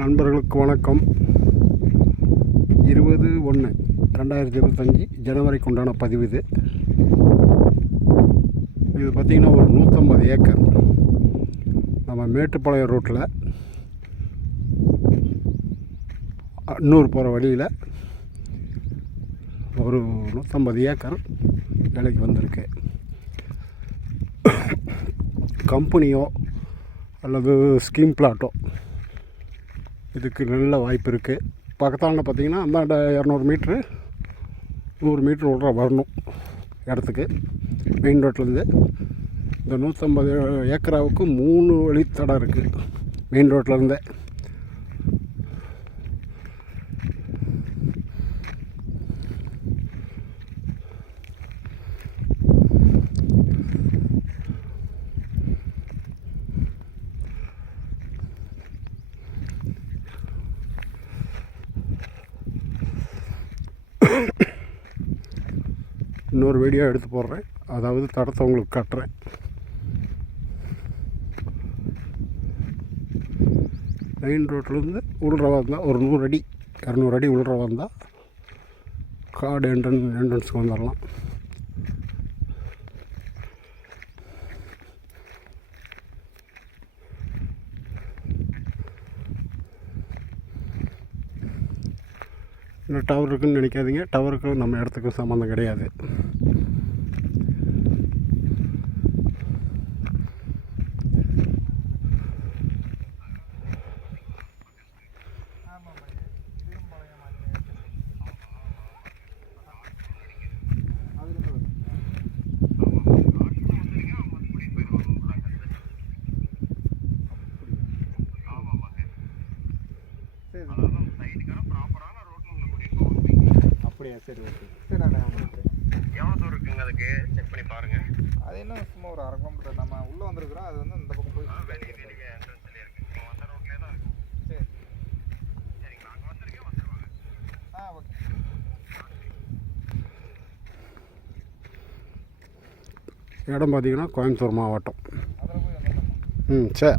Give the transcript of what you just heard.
நண்பர்களுக்கு வணக்கம். 20/1/2025 ஜனவரிக்கு உண்டான பதிவு இது. இது பார்த்திங்கன்னா ஒரு 150 ஏக்கர் நம்ம மேட்டுப்பாளையம் ரோட்டில் அன்னூர் போகிற வழியில் ஒரு 150 ஏக்கர் விலைக்கு வந்திருக்கு. கம்பெனியோ அல்லது ஸ்கீம் பிளாட்டோ இதுக்கு நல்ல வாய்ப்பு இருக்குது. பக்கத்தாண்ட பார்த்திங்கன்னா அந்தாண்ட 200 மீட்ரு 100 மீட்ரு உள்ள வரணும் இடத்துக்கு. மெயின் ரோட்லேருந்து இந்த 150 ஏக்கராவுக்கு 3 வழித்தடம் இருக்குது மெயின் ரோட்லேருந்தே. இன்னொரு வீடியோ எடுத்து போடுறேன், அதாவது தடத்தை உங்களுக்கு காட்டுறேன். மெயின் ரோட்லேருந்து உள்ற வந்தால் ஒரு 100 அடி 200 அடி உள்ற வந்தால் காடு என்ட்ரன்ஸுக்கு வந்துடலாம். இன்னும் டவர் இருக்குதுன்னு நினைக்காதீங்க, டவருக்கு நம்ம இடத்துக்கு சம்மந்தம் கிடையாது. அப்படியா? சரி, ஓகே. சரி, நான் வந்துருக்கேன். எவ்வளோ தூரம் இருக்குங்க அதுக்கு செக் பண்ணி பாருங்கள். அது என்ன சும்மா ஒரு 1/2 கிலோமீட்டர் நம்ம உள்ளே வந்துருக்குறோம். அது வந்து இந்த பக்கம் போய் வெளியே என்ட்ரன்ஸ்லேயே இருக்குது. நீங்கள் வந்த ரோட்லேயே தான் இருக்கும். சரி, சரிங்களா? அங்கே வந்துருக்கேன், வந்துருவாங்க. ஓகே. இடம் பார்த்திங்கன்னா கோயம்புத்தூர் மாவட்டம். அதில் போய் வந்துடலாமா? சரி.